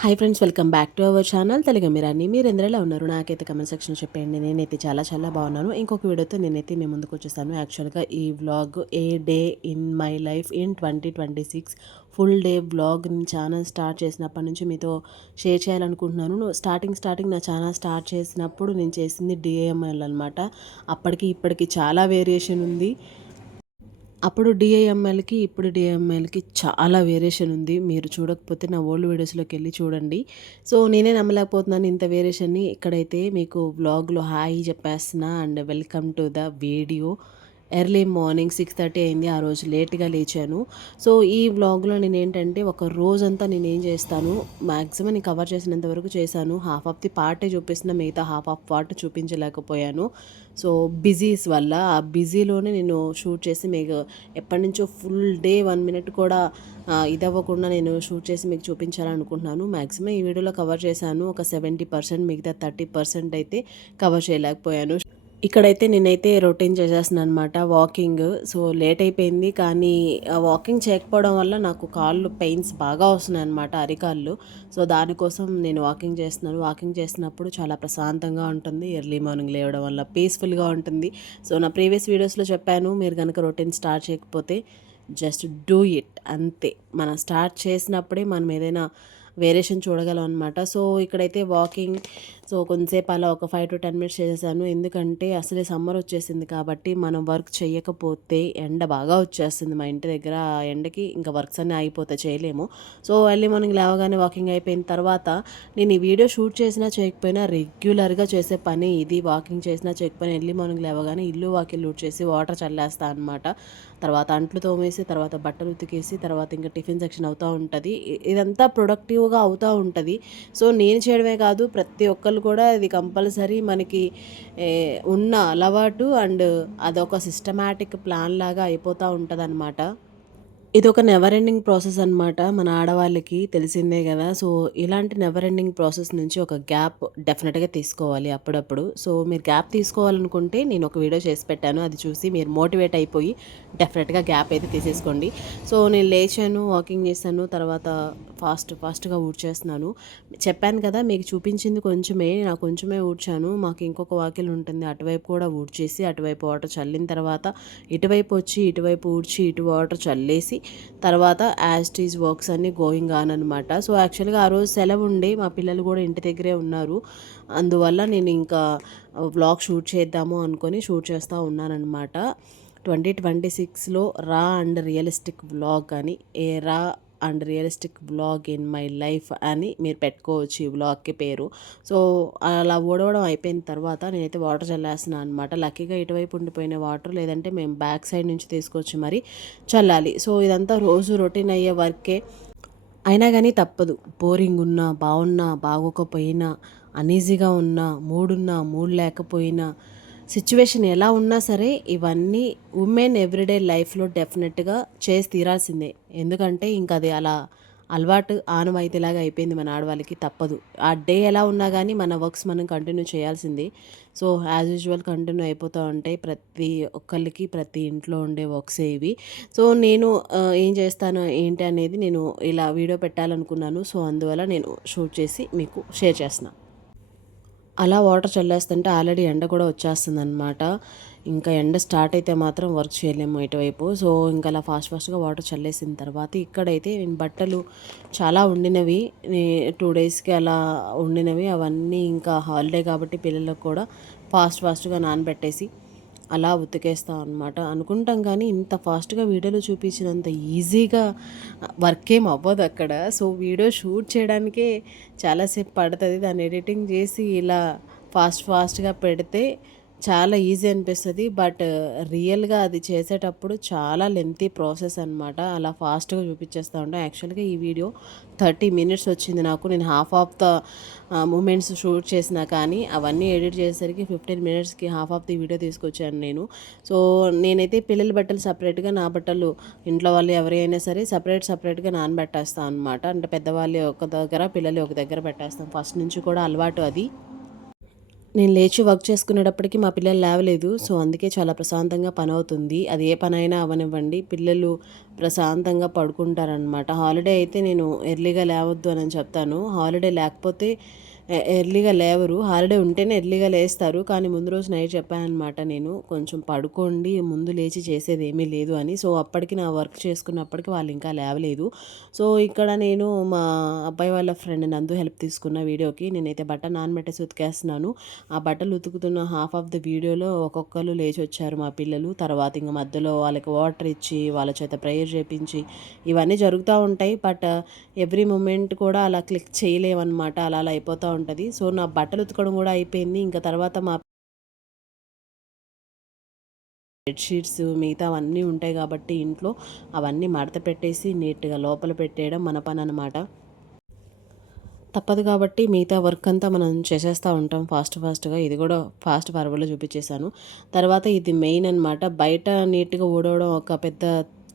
Hi friends, welcome back to our channel Telugu Meerani. మీరు ఎందులో ఉన్నారు? నాకైతే కమెంట్ సెక్షన్ చెప్పండి. నేనైతే చాలా చాలా బాగున్నాను. ఇంకొక వీడియోతో నేనైతే మీ ముందుకు వచ్చేసాను. యాక్చువల్గా ఈ vlog A day in my life in 2026 full day vlog channel start చేసినప్పటి నుంచి మీతో షేర్ చేయాలనుకుంటున్నాను. స్టార్టింగ్ నా ఛానల్ స్టార్ట్ చేసినప్పుడు నేను చేసింది డిఏఎంఎల్ అనమాట. అప్పటికి ఇప్పటికి చాలా వేరియేషన్ ఉంది. అప్పుడు డిఐఎంఎల్కి ఇప్పుడు డిఐఎంఎల్కి చాలా వేరియేషన్ ఉంది. మీరు చూడకపోతే నా ఓల్డ్ వీడియోస్లోకి వెళ్ళి చూడండి. సో నేనే నమ్మలేకపోతున్నాను ఇంత వేరియేషన్ని. ఇక్కడైతే మీకు వ్లాగ్లో హాయ్ చెప్పేస్తున్నా and welcome to the video. Early morning 6:30 అయింది. ఆ రోజు లేట్గా లేచాను. సో ఈ వ్లాగ్లో నేనేంటంటే ఒక రోజంతా నేనేం చేస్తాను, మ్యాక్సిమం నేను కవర్ చేసినంత వరకు చేశాను. హాఫ్ ఆఫ్ ది పార్టే చూపిస్తున్న, మిగతా హాఫ్ ఆఫ్ పార్ట్ చూపించలేకపోయాను. సో బిజీస్ వల్ల ఆ బిజీలోనే నేను షూట్ చేసి మీకు ఎప్పటినుంచో ఫుల్ డే 1 మినిట్ కూడా ఇదవ్వకుండా నేను షూట్ చేసి మీకు చూపించాలనుకుంటున్నాను. మ్యాక్సిమం ఈ వీడియోలో కవర్ చేశాను. ఒక 70%, మిగతా 30% అయితే కవర్ చేయలేకపోయాను. ఇక్కడైతే నేనైతే రొటీన్ చేసేస్తున్నాను అనమాట, వాకింగ్. సో లేట్ అయిపోయింది, కానీ వాకింగ్ చేయకపోవడం వల్ల నాకు కాళ్ళు పెయిన్స్ బాగా వస్తున్నాయి అనమాట, అరికాళ్ళు. సో దానికోసం నేను వాకింగ్ చేస్తున్నాను. వాకింగ్ చేస్తున్నప్పుడు చాలా ప్రశాంతంగా ఉంటుంది. ఎర్లీ మార్నింగ్ లేవడం వల్ల పీస్ఫుల్గా ఉంటుంది. సో నా ప్రీవియస్ వీడియోస్లో చెప్పాను, మీరు కనుక రొటీన్ స్టార్ట్ చేయకపోతే జస్ట్ డూ ఇట్, అంతే. మనం స్టార్ట్ చేసినప్పుడే మనం ఏదైనా వేరియేషన్ చూడగలం అనమాట. సో ఇక్కడైతే వాకింగ్, సో కొంతసేపు అలా ఒక 5 to 10 మినిట్స్ చేసేసాను. ఎందుకంటే అసలే సమ్మర్ వచ్చేసింది కాబట్టి మనం వర్క్ చేయకపోతే ఎండ బాగా వచ్చేస్తుంది మా ఇంటి దగ్గర. ఆ ఎండకి ఇంకా వర్క్స్ అన్నీ ఆగిపోతే చేయలేము. సో ఎర్లీ మార్నింగ్ లేవగానే వాకింగ్ అయిపోయిన తర్వాత నేను ఈ వీడియో షూట్ చేసినా చేయకపోయినా రెగ్యులర్గా చేసే పని ఇది. వాకింగ్ చేసినా చేయకపోయినా ఎర్లీ మార్నింగ్ లేవగానే ఇల్లు వాకిల్ లూట్ చేసి వాటర్ చల్లేస్తా అనమాట. తర్వాత అంట్లు తోమేసి, తర్వాత బట్టలు ఉతికేసి, తర్వాత ఇంకా టిఫిన్ సెక్షన్ అవుతూ ఉంటుంది. ఇదంతా ప్రొడక్టివ్గా అవుతూ ఉంటుంది. సో నేను చేయడమే కాదు, ప్రతి ఒక్కళ్ళు కూడా ఇది కంపల్సరీ మనకి ఉన్న అలవాటు అండ్ అదొక సిస్టమాటిక్ ప్లాన్ లాగా అయిపోతూ ఉంటుంది అనమాట. ఇదొక నెవర్ ఎండింగ్ ప్రాసెస్ అనమాట. మన ఆడవాళ్ళకి తెలిసిందే గదా! సో, ఇలాంటి నెవర్ ఎండింగ్ ప్రాసెస్ నుంచి ఒక గ్యాప్ డెఫినెట్‌గా తీసుకోవాలి అప్పుడప్పుడు. సో, మీరు గ్యాప్ తీసుకోవాలనుకుంటే నేను ఒక వీడియో చేసి పెట్టాను. అది చూసి మీరు మోటివేట్ అయిపోయి డెఫినెట్‌గా గ్యాప్ అయితే తీసేసుకోండి. సో, నేను లేచాను, వాకింగ్ చేశాను, తర్వాత ఫాస్ట్‌గా ఊడ్చేస్తున్నాను. చెప్పాను కదా! మీకు చూపించింది కొంచెమే, నాకు కొంచెమే ఊడ్చాను. మాకు ఇంకొక వాకిలి ఉంటుంది. అటువైపు కూడా ఊడ్చేసి, అటువైపు వాటర్ చల్లిన తర్వాత ఇటువైపు వచ్చి, ఇటువైపు ఊడ్చి, ఇటు వాటర్ చల్లేసి, తర్వాత యాజ్ ఇట్ ఈజ్ వర్క్స్ అన్నీ గోయింగ్ ఆన్ అనమాట. సో యాక్చువల్గా ఆ రోజు సెలవు ఉండే, మా పిల్లలు కూడా ఇంటి దగ్గరే ఉన్నారు. అందువల్ల నేను ఇంకా వ్లాగ్ షూట్ చేద్దాము అనుకొని షూట్ చేస్తూ ఉన్నానన్నమాట. 2026లో రా అండ్ రియలిస్టిక్ వ్లాగ్ అని, రా and realistic vlog in my life అని మీరు పెట్టుకోవచ్చు ఈ వ్లాగ్కి పేరు. సో అలా ఊడవడం అయిపోయిన తర్వాత నేనైతే వాటర్ చల్లేస్తున్నాను అనమాట. లక్కీగా ఇటువైపు ఉండిపోయిన వాటర్, లేదంటే మేము బ్యాక్ సైడ్ నుంచి తీసుకొచ్చి మరి చల్లాలి. సో ఇదంతా రోజు రొటీన్ అయ్యే వర్కే. అయినా కానీ తప్పదు. బోరింగ్ ఉన్నా, బాగున్నా, బాగోకపోయినా, అనీజీగా ఉన్నా, మూడ్ లేకపోయినా, సిచ్యువేషన్ ఎలా ఉన్నా సరే ఇవన్నీ ఉమెన్ ఎవ్రీడే లైఫ్లో డెఫినెట్గా చేసి తీరాల్సిందే. ఎందుకంటే ఇంక అది అలా అలవాటు ఆనవాయితీలాగా అయిపోయింది మన ఆడవాళ్ళకి. తప్పదు. ఆ డే ఎలా ఉన్నా కానీ మన వర్క్స్ మనం కంటిన్యూ చేయాల్సిందే. సో యాజ్ యూజువల్ కంటిన్యూ అయిపోతూ ఉంటాయి ప్రతి ఒక్కళ్ళకి, ప్రతి ఇంట్లో ఉండే వర్క్సే ఇవి. సో నేను ఏం చేస్తాను ఏంటి అనేది నేను ఇలా వీడియో పెట్టాలనుకున్నాను. సో అందువల్ల నేను షూట్ చేసి మీకు షేర్ చేస్తున్నాను. అలా వాటర్ చల్లేస్తుంటే ఆల్రెడీ ఎండ కూడా వచ్చేస్తుందనమాట. ఇంకా ఎండ స్టార్ట్ అయితే మాత్రం వర్క్ చేయలేము ఇటువైపు. సో ఇంకా అలా ఫాస్ట్గా వాటర్ చల్లేసిన తర్వాత ఇక్కడైతే నేను బట్టలు చాలా ఉండినవి, 2 డేస్కి అలా ఉండినవి, అవన్నీ ఇంకా హాలిడే కాబట్టి పిల్లలకు కూడా ఫాస్ట్గా నానబెట్టేసి అలా ఉతికేస్తాం అనమాట. అనుకుంటాం కానీ ఇంత ఫాస్ట్గా వీడియోలో చూపించినంత ఈజీగా వర్క్ ఏం అవ్వదు అక్కడ. సో వీడియో షూట్ చేయడానికే చాలాసేపు పడుతుంది. దాన్ని ఎడిటింగ్ చేసి ఇలా ఫాస్ట్గా పెడితే చాలా ఈజీ అనిపిస్తుంది. బట్ రియల్గా అది చేసేటప్పుడు చాలా లెంతీ ప్రాసెస్ అనమాట. అలా ఫాస్ట్గా చూపించేస్తూ ఉంటాం. యాక్చువల్గా ఈ వీడియో 30 మినిట్స్ వచ్చింది నాకు. నేను half of the moments shoot చేసినా కానీ అవన్నీ ఎడిట్ చేసేసరికి 15 మినిట్స్కి హాఫ్ ఆఫ్ ది వీడియో తీసుకొచ్చాను నేను. సో నేనైతే పిల్లల బట్టలు సపరేట్గా, నా బట్టలు ఇంట్లో వాళ్ళు ఎవరైనా సరే సపరేట్గా నానబెట్టేస్తాను అనమాట. అంటే పెద్దవాళ్ళు ఒక దగ్గర, పిల్లలు ఒక దగ్గర పెట్టేస్తాం. ఫస్ట్ నుంచి కూడా అలవాటు అది. నేను లేచి వర్క్ చేసుకునేటప్పటికి మా పిల్లలు లేవలేదు. సో, అందుకే చాలా ప్రశాంతంగా పనవుతుంది. అది ఏ పనైనా అవ్వనివ్వండి, పిల్లలు ప్రశాంతంగా పడుకుంటారనమాట. హాలిడే అయితే నేను ఎర్లీగా లేవద్దు అని చెప్తాను. హాలిడే లేకపోతే ఎర్లీగా లేవరు. హాలిడే ఉంటేనే ఎర్లీగా లేస్తారు. కానీ ముందు రోజు నైట్ చెప్పాననమాట నేను. కొంచెం పడుకోండి, ముందు లేచి చేసేదేమీ లేదు అని. సో, అప్పటికి నా వర్క్ చేసుకున్నప్పటికి వాళ్ళు ఇంకా లేవలేదు. సో, ఇక్కడ నేను మా అబ్బాయి వాళ్ళ ఫ్రెండ్ నందు హెల్ప్ తీసుకున్న వీడియోకి. నేనైతే బట్టలు నానబెట్టేసి ఉతికేస్తున్నాను. ఆ బట్టలు ఉతుకుతున్న హాఫ్ ఆఫ్ ద వీడియోలో ఒక్కొక్కళ్ళు లేచొచ్చారు మా పిల్లలు. తర్వాత ఇంక మధ్యలో వాళ్ళకి వాటర్ ఇచ్చి, వాళ్ళ చేత ప్రేయర్ చేపించి, ఇవన్నీ జరుగుతూ ఉంటాయి. బట్ ఎవ్రీ మూమెంట్ కూడా అలా క్లిక్ చేయలేమనమాట. అలా అలా అయిపోతూ ఉంటది. సో, నా బట్టలు ఉతకడం కూడా అయిపోయింది. ఇంక తర్వాత మా బెడ్‌షీట్స్ మిగతావన్నీ ఉంటాయి కాబట్టి ఇంట్లో అవన్నీ మడత పెట్టేసి నీట్‌గా లోపల పెట్టేయడం మన పననమాట. తప్పదు కాబట్టి మిగతా వర్క్ అంతా మనం చేసేస్తూ ఉంటాం ఫాస్ట్‌గా. ఇది కూడా ఫాస్ట్ ఫార్వర్డ్‌లో చూపించేశాను. తర్వాత ఇది మెయిన్ అనమాట. బయట నీట్‌గా ఊడవడం ఒక పెద్ద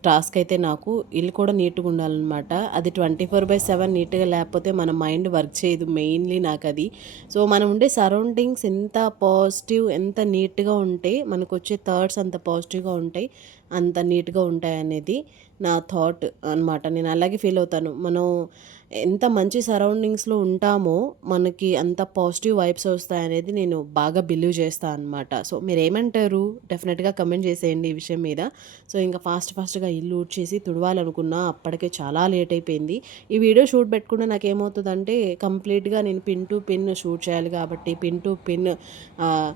టాస్క్ అయితే నాకు. ఇల్లు కూడా నీట్‌గా ఉండాలనమాట. అది 24/7 నీట్‌గా లేకపోతే మన మైండ్ వర్క్ చేయదు. మెయిన్‌లీ నాకది. సో, మనం ఉండే సరౌండింగ్స్ ఎంత పాజిటివ్, ఎంత నీట్‌గా ఉంటే మనకొచ్చే థాట్స్ అంత పాజిటివ్‌గా ఉంటాయి. అంత నీట్‌గా ఉంటాయనేది నా థాట్ అనమాట. నేను అలాగే ఫీల్ అవుతాను. మనం ఎంత మంచి సరౌండింగ్స్‌లో ఉంటామో, మనకి అంత పాజిటివ్ వైబ్స్ వస్తాయనేది నేను బాగా బిలీవ్ చేస్తా అనమాట. సో, మీరేమంటారు? డెఫినెట్‌గా కమెంట్ చేసేయండి ఈ విషయం మీద. సో, ఇంకా ఫాస్ట్‌గా ఇల్లు ఊడ్చేసి తుడవాలనుకున్నా, అప్పటికే చాలా లేట్ అయిపోయింది. ఈ వీడియో షూట్ పెట్టుకుంటే నాకేమవుతదంటే, కంప్లీట్‌గా నేను పిన్ టు పిన్ షూట్ చేయాలి కాబట్టి, పిన్ టు పిన్ ఆహ్,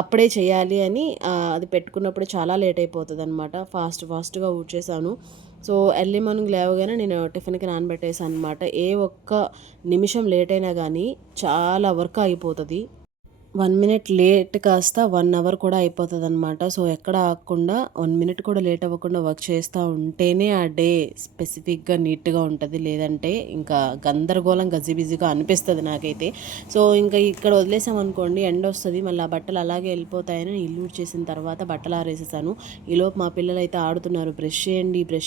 అప్పుడే చేయాలి అని అది పెట్టుకున్నప్పుడు చాలా లేట్ అయిపోతదనమాట. ఫాస్ట్‌గా ఊడ్చేసాను. సో, ఎర్లీ మార్నింగ్ లేవగానే నేను టిఫిన్‌కి నానబెట్టేసాననమాట. ఏ ఒక్క నిమిషం లేట్ అయినా గానీ చాలా వర్క్ ఆగిపోతది. 1 మినిట్ లేట్ కాస్త 1 అవర్ కూడా అయిపోతదనమాట. సో, ఎక్కడ ఆగకుండా 1 మినిట్ కూడా లేట్ అవ్వకుండా వర్క్ చేస్తా ఉంటేనే ఆ డే స్పెసిఫిక్‌గా నీట్‌గా ఉంటది. లేదంటే ఇంకా గందరగోళం గజిబిజిగా అనిపిస్తది నాకైతే. సో, ఇంకా ఇక్కడ వదిలేసామనుకోండి ఎండొస్తది. మళ్ళీ ఆ బట్టలు అలాగే వెళ్ళిపోతాయని ఇల్లు ఊడ్చేసిన తర్వాత బట్టలు ఆరేసేసాను. ఈలోపు మా పిల్లలైతే ఆడుతున్నారు. బ్రష్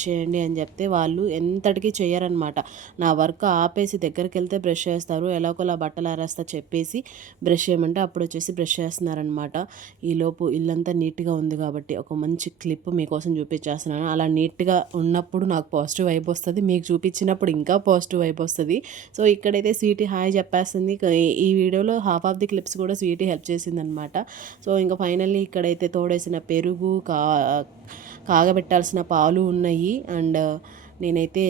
చేయండి అని చెప్తే వాళ్ళు ఎంతటికి చెయ్యరనమాట. నా వర్క్ ఆపేసి దగ్గరికెళ్తే బ్రష్ చేస్తారు. ఎలాగోలా బట్టలు ఆరేస్తా చెప్పేసి బ్రష్ చేయమంటే అప్పుడొచ్చేసి బ్రష్ చేస్తున్నారనమాట. ఈలోపు ఇల్లంతా నీట్‌గా ఉంది కాబట్టి ఒక మంచి క్లిప్ మీకోసం చూపించేస్తున్నాను. అలా నీట్‌గా ఉన్నప్పుడు నాకు పాజిటివ్ వైబ్ వస్తది. మీకు చూపించినప్పుడు ఇంకా పాజిటివ్ వైబ్ వస్తది. సో, ఇక్కడైతే స్వీటీ హాయ్ చెప్పేస్తుంది. ఈ వీడియోలో హాఫ్ ఆఫ్ ది క్లిప్స్ కూడా స్వీటీ హెల్ప్ చేసిందనమాట. సో, ఇంక ఫైనల్లీ ఇక్కడైతే తోడేసిన పెరుగు, కాగబెట్టాల్సిన పాలు ఉన్నాయి. అండ్ నేనైతే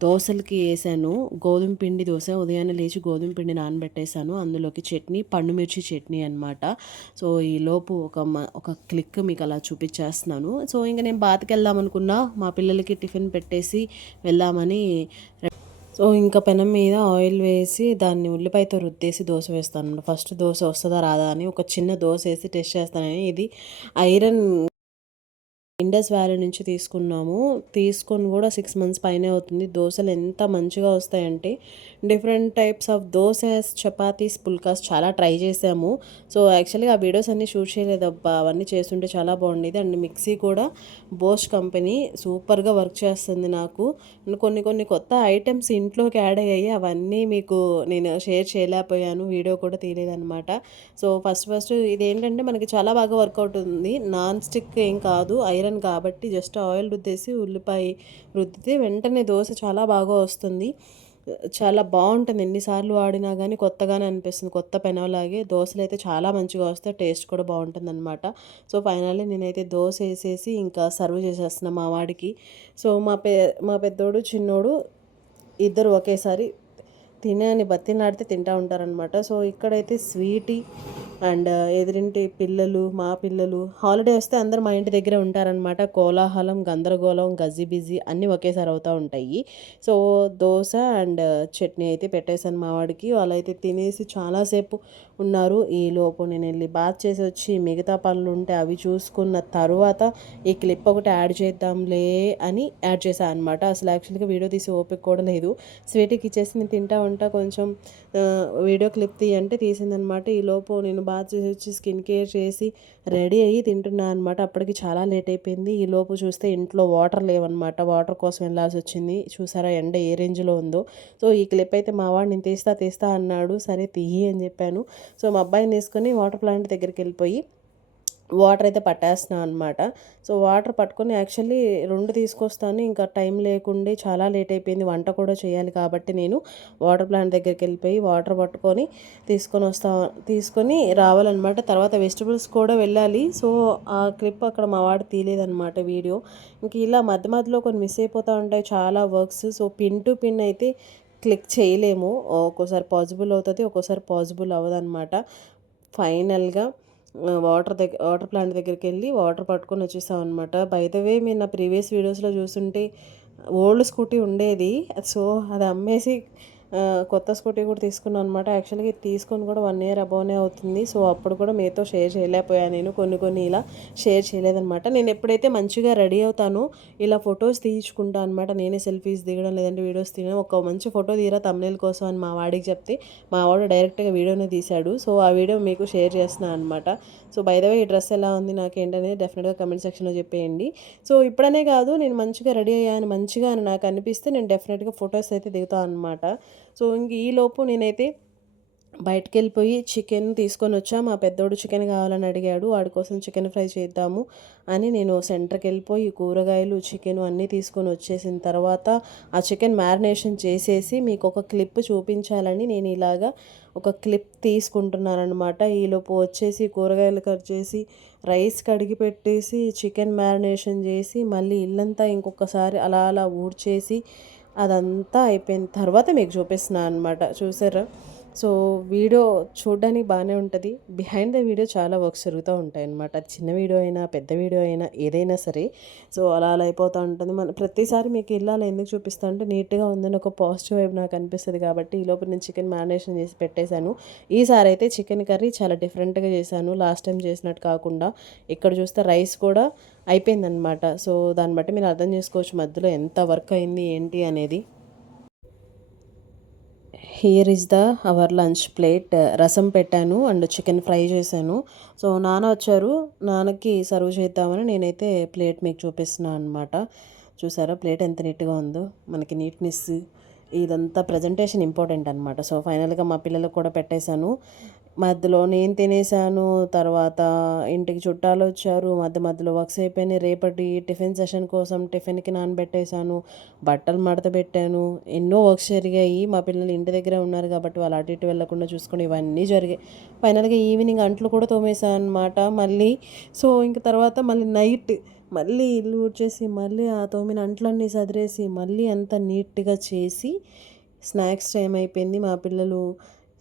దోసలకి ఏసాను. గోధుమ పిండి దోస. ఉదయాన్నే లేచి గోధుమ పిండి నానబెట్టేసాను. అందులోకి చట్నీ, పండు మిర్చి చట్నీ అనమాట. సో, ఈలోపు ఒక క్లిక్ మీకు అలా చూపిచ్చేస్తున్నాను. సో, ఇంక నేను బాత్‌కెళ్దామనుకున్నా. మా పిల్లలకి టిఫిన్ పెట్టేసి వెళ్దామని సో, ఇంక పెనం మీద ఆయిల్ వేసి దాన్ని ఉల్లిపాయతో రుద్దేసి దోస వేస్తానన్నమాట. ఫస్ట్ దోస వస్తదా రాదా అని ఒక చిన్న దోసేసి టెస్ట్ చేస్తానని. ఇది ఐరన్ ఇండస్ వ్యాలీ నుంచి తీసుకున్నాము. తీసుకొని కూడా 6 మంత్స్ పైనే అవుతుంది. దోసలు ఎంత మంచిగా వస్తాయంటే different types of dosas, chapatis, phulkas చాలా ట్రై చేసాము. సో, యాక్చువల్‌గా ఆ వీడియోస్ అన్నీ షూట్ చేయలేదబ్బా! అవన్నీ చేస్తుంటే చాలా బాగుండేది. అండ్ మిక్సీ కూడా బోష్ కంపెనీ సూపర్‌గా వర్క్ చేస్తుంది నాకు. అండ్ కొన్ని కొత్త ఐటెమ్స్ ఇంట్లోకి యాడ్ అయ్యాయి. అవన్నీ మీకు నేను షేర్ చేయలేకపోయాను. వీడియో కూడా తీయలేదనమాట. సో, ఫస్ట్ ఇదేంటంటే మనకి చాలా బాగా వర్కౌట్ ఉంది. నాన్ స్టిక్ ఏం కాదు. ఐరన్ కాబట్టి జస్ట్ ఆయిల్ రుద్దేసి ఉల్లిపాయ రుద్దితే వెంటనే దోస చాలా బాగా వస్తుంది. చాలా బావుంటుంది. ఎన్ని సార్లు వాడినా గానీ కొత్తగానే అనిపిస్తుంది. కొత్త పెనంలాగే దోసలైతే చాలా మంచిగా వస్తాయి. టేస్ట్ కూడా బావుంటుందనమాట. సో, ఫైనల్లీ నేనైతే దోస ఏసేసి ఇంకా సర్వ్ చేసేస్తున్నా మా వాడికి. సో, మా పెద్దోడు, చిన్నోడు ఇద్దరు ఒకేసారి తినని బతిమలాడితే తింటా ఉంటారనమాట. సో, ఇక్కడైతే స్వీటీ అండ్ ఎదురింటి పిల్లలు, మా పిల్లలు హాలిడే వస్తే అందరూ మా ఇంటి దగ్గరే ఉంటారనమాట. కోలాహలం, గందరగోళం, గజిబిజి అన్నీ ఒకేసారి అవుతా ఉంటాయి. సో, దోస అండ్ చట్నీ అయితే పెట్టేసాను మా వాడికి. వాళ్ళైతే తినేసి చాలాసేపు ఉన్నారు. ఈలోపు నేనెళ్ళి బాత్ చేసి వచ్చి మిగతా పనులుంటే అవి చూసుకున్న తరువాత ఈ క్లిప్ ఒకటి యాడ్ చేద్దాంలే అని యాడ్ చేశా అనమాట. అసలు యాక్చువల్‌గా వీడియో తీసే ఓపిక కూడా లేదు. స్వీటీకి ఇచ్చేసి నేను తింటా అంట కొంచెం వీడియో క్లిప్ తీయంటే తీసిందనమాట. ఈలోపు నేను బాత్ చేసి వచ్చి స్కిన్ కేర్ చేసి రెడీ అయ్యి తింటున్నాను అనమాట. అప్పటికి చాలా లేట్ అయిపోయింది. ఈలోపు చూస్తే ఇంట్లో వాటర్ లేవన్నమాట. వాటర్ కోసం వెళ్ళాల్సి వచ్చింది. చూసారా ఎండ ఏ రేంజ్లో ఉందో. సో ఈ క్లిప్ అయితే మా వాడు నేను తీస్తా అన్నాడు. సరే తీయి అని చెప్పాను. సో మా అబ్బాయిని తీసుకొని వాటర్ ప్లాంట్ దగ్గరికి వెళ్ళిపోయి వాటర్ అయితే పట్టేస్తున్నాను అనమాట. సో వాటర్ పట్టుకొని యాక్చువల్లీ 2 తీసుకొస్తాను, ఇంకా టైం లేకుండే చాలా లేట్ అయిపోయింది, వంట కూడా చేయాలి కాబట్టి నేను వాటర్ ప్లాంట్ దగ్గరికి వెళ్ళిపోయి వాటర్ పట్టుకొని తీసుకొని రావాలన్నమాట. తర్వాత వెజిటబుల్స్ కూడా వెళ్ళాలి. సో ఆ క్లిప్ అక్కడ మా వాడు తీయలేదన్నమాట వీడియో. ఇంక ఇలా మధ్య మధ్యలో కొన్ని మిస్ అయిపోతూ ఉంటాయి చాలా works. So pin to pin అయితే క్లిక్ చేయలేము. ఒక్కోసారి పాసిబుల్ అవుతుంది, ఒక్కోసారి పాసిబుల్ అవ్వదన్నమాట. ఫైనల్గా వాటర్ ప్లాంట్ దగ్గరికి వెళ్ళి వాటర్ పట్టుకొని వచ్చేసాం అనమాట. బై ద వే మీరు నా ప్రీవియస్ వీడియోస్లో చూస్తుంటే ఓల్డ్ స్కూటీ ఉండేది. సో అది అమ్మేసి కొత్త స్కూటీ కూడా తీసుకున్నాను అనమాట. యాక్చువల్గా ఇది తీసుకొని కూడా 1 ఇయర్ అబోనే అవుతుంది. సో అప్పుడు కూడా మీతో షేర్ చేయలేకపోయాను, నేను కొన్ని ఇలా షేర్ చేయలేదనమాట. నేను ఎప్పుడైతే మంచిగా రెడీ అవుతానో ఇలా ఫొటోస్ తీయించుకుంటాను అనమాట. నేనే సెల్ఫీస్ దిగడం లేదంటే వీడియోస్ తీయడం. ఒక మంచి ఫోటో తీరా తమ్నేల్ కోసం అని మా వాడికి చెప్తే మా వాడు డైరెక్ట్గా వీడియోనే తీశాడు. సో ఆ వీడియో మీకు షేర్ చేస్తున్నాను అనమాట. సో బై ద వే ఈ డ్రెస్ ఎలా ఉంది నాకేంటనేది డెఫినెట్గా కమెంట్ సెక్షన్లో చెప్పేయండి. సో ఇప్పుడనే కాదు, నేను మంచిగా రెడీ అయ్యాను మంచిగా అని నాకు అనిపిస్తే నేను డెఫినెట్గా ఫొటోస్ అయితే దిగుతాను అనమాట. సో ఇంక ఈలోపు నేనైతే బయటకు వెళ్ళిపోయి చికెన్ తీసుకొని వచ్చా. మా పెద్దోడు చికెన్ కావాలని అడిగాడు, వాడి కోసం చికెన్ ఫ్రై చేద్దాము అని నేను సెంటర్కి వెళ్ళిపోయి కూరగాయలు చికెన్ అన్నీ తీసుకొని వచ్చేసిన తర్వాత ఆ చికెన్ మ్యారినేషన్ చేసేసి మీకు ఒక క్లిప్ చూపించాలని నేను ఇలాగా ఒక క్లిప్ తీసుకుంటున్నాను అనమాట. ఈలోపు వచ్చేసి కూరగాయలు కట్ చేసి రైస్ కడిగి పెట్టేసి చికెన్ మ్యారినేషన్ చేసి మళ్ళీ ఇల్లంతా ఇంకొకసారి అలా ఊడ్చేసి అదంతా అయిపోయిన తర్వాత మీకు చూపిస్తున్నాను అనమాట. చూసారా? సో వీడియో చూడడానికి బాగానే ఉంటుంది, బిహైండ్ ద వీడియో చాలా వర్క్స్ జరుగుతూ ఉంటాయి అన్నమాట. చిన్న వీడియో అయినా పెద్ద వీడియో అయినా ఏదైనా సరే సో అలా అయిపోతూ ఉంటుంది. మన ప్రతిసారి మీకు ఇలా ఎందుకు చూపిస్తా అంటే నీట్గా ఉందని ఒక పాజిటివ్ వైపు నాకు అనిపిస్తుంది కాబట్టి ఈలోపు నేను చికెన్ మ్యారినేషన్ చేసి పెట్టేశాను. ఈసారి అయితే చికెన్ కర్రీ చాలా డిఫరెంట్గా చేశాను, లాస్ట్ టైం చేసినట్టు కాకుండా. ఇక్కడ చూస్తే రైస్ కూడా అయిపోయిందనమాట. సో దాన్ని బట్టి మీరు అర్థం చేసుకోవచ్చు మధ్యలో ఎంత వర్క్ అయింది ఏంటి అనేది. Here is our lunch plate. రసం పెట్టాను అండ్ చికెన్ ఫ్రై చేశాను. సో నాన్న వచ్చారు, నాన్నకి సర్వ్ చేద్దామని నేనైతే ప్లేట్ మీకు చూపిస్తున్నాను అనమాట. చూసారా ప్లేట్ ఎంత నీట్గా ఉందో. మనకి నీట్నెస్ ఇదంతా ప్రజెంటేషన్ ఇంపార్టెంట్ అనమాట. సో ఫైనల్గా మా పిల్లలకు కూడా పెట్టేశాను. మధ్యలో నేను తినేసాను, తర్వాత ఇంటికి చుట్టాలు వచ్చారు, మధ్యలో వర్క్స్ అయిపోయినాయి. రేపటి టిఫిన్ సెషన్ కోసం టిఫిన్కి నానబెట్టేశాను, బట్టలు మడత పెట్టాను, ఎన్నో వర్క్స్ జరిగాయి. మా పిల్లలు ఇంటి దగ్గరే ఉన్నారు కాబట్టి వాళ్ళు అటు ఇటు వెళ్ళకుండా చూసుకొని ఇవన్నీ జరిగాయి. ఫైనల్గా ఈవినింగ్ అంట్లు కూడా తోమేశాను అనమాట మళ్ళీ. సో ఇంక తర్వాత మళ్ళీ నైట్ మళ్ళీ ఇల్లు ఊడ్చేసి మళ్ళీ ఆ తోమిన అంట్లన్నీ సదిరేసి మళ్ళీ అంతా నీట్గా చేసి స్నాక్స్ టైం అయిపోయింది. మా పిల్లలు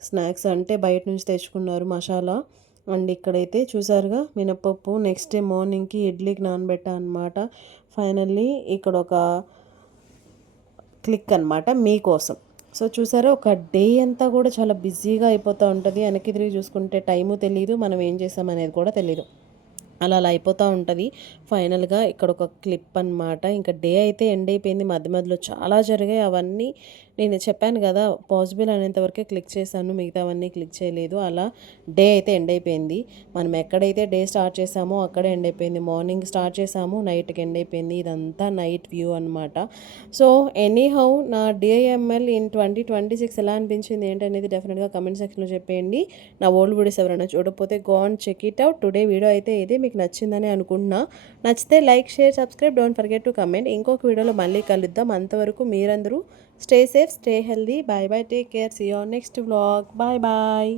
స్నాక్స్ అంటే బయట నుంచి తెచ్చుకున్నారు మసాలా. అండ్ ఇక్కడైతే చూసారుగా మినపప్పు నెక్స్ట్ డే మార్నింగ్కి ఇడ్లీకి నానబెట్టా అనమాట. ఫైనల్లీ ఇక్కడ ఒక క్లిక్ అనమాట మీకోసం. సో చూసారా ఒక డే అంతా కూడా చాలా బిజీగా అయిపోతూ ఉంటుంది. వెనక్కి తిరిగి చూసుకుంటే టైము తెలియదు, మనం ఏం చేసామనేది కూడా తెలియదు, అలా అయిపోతూ ఉంటుంది. ఫైనల్గా ఇక్కడ ఒక క్లిప్ అనమాట. ఇంకా డే అయితే ఎండ్ అయిపోయింది, మధ్యలో చాలా జరిగాయి. అవన్నీ నేను చెప్పాను కదా, పాసిబుల్ అయినంత వరకే క్లిక్ చేశాను, మిగతావన్నీ క్లిక్ చేయలేదు. అలా డే అయితే ఎండ్ అయిపోయింది. మనం ఎక్కడైతే డే స్టార్ట్ చేసామో అక్కడే ఎండ్ అయిపోయింది. మార్నింగ్ స్టార్ట్ చేసాము, నైట్కి ఎండ్ అయిపోయింది. ఇదంతా నైట్ వ్యూ అనమాట. సో ఎనీహౌ నా డిఐఎంఎల్ ఇన్ 2026 ఎలా అనిపించింది ఏంటనేది డెఫినెట్గా కమెంట్ సెక్షన్లో చెప్పేయండి. నా ఓల్డ్ వీడియోస్ ఎవరైనా చూడకపోతే go and check it out. Today video అయితే ఇదే, మీకు నచ్చిందని అనుకుంటున్నా. నచ్చితే like, share, subscribe, don't forget to comment. ఇంకొక వీడియోలో మళ్ళీ కలుద్దాం. అంతవరకు మీరందరూ stay safe, stay healthy. Bye bye, take care, see you on next vlog. Bye bye.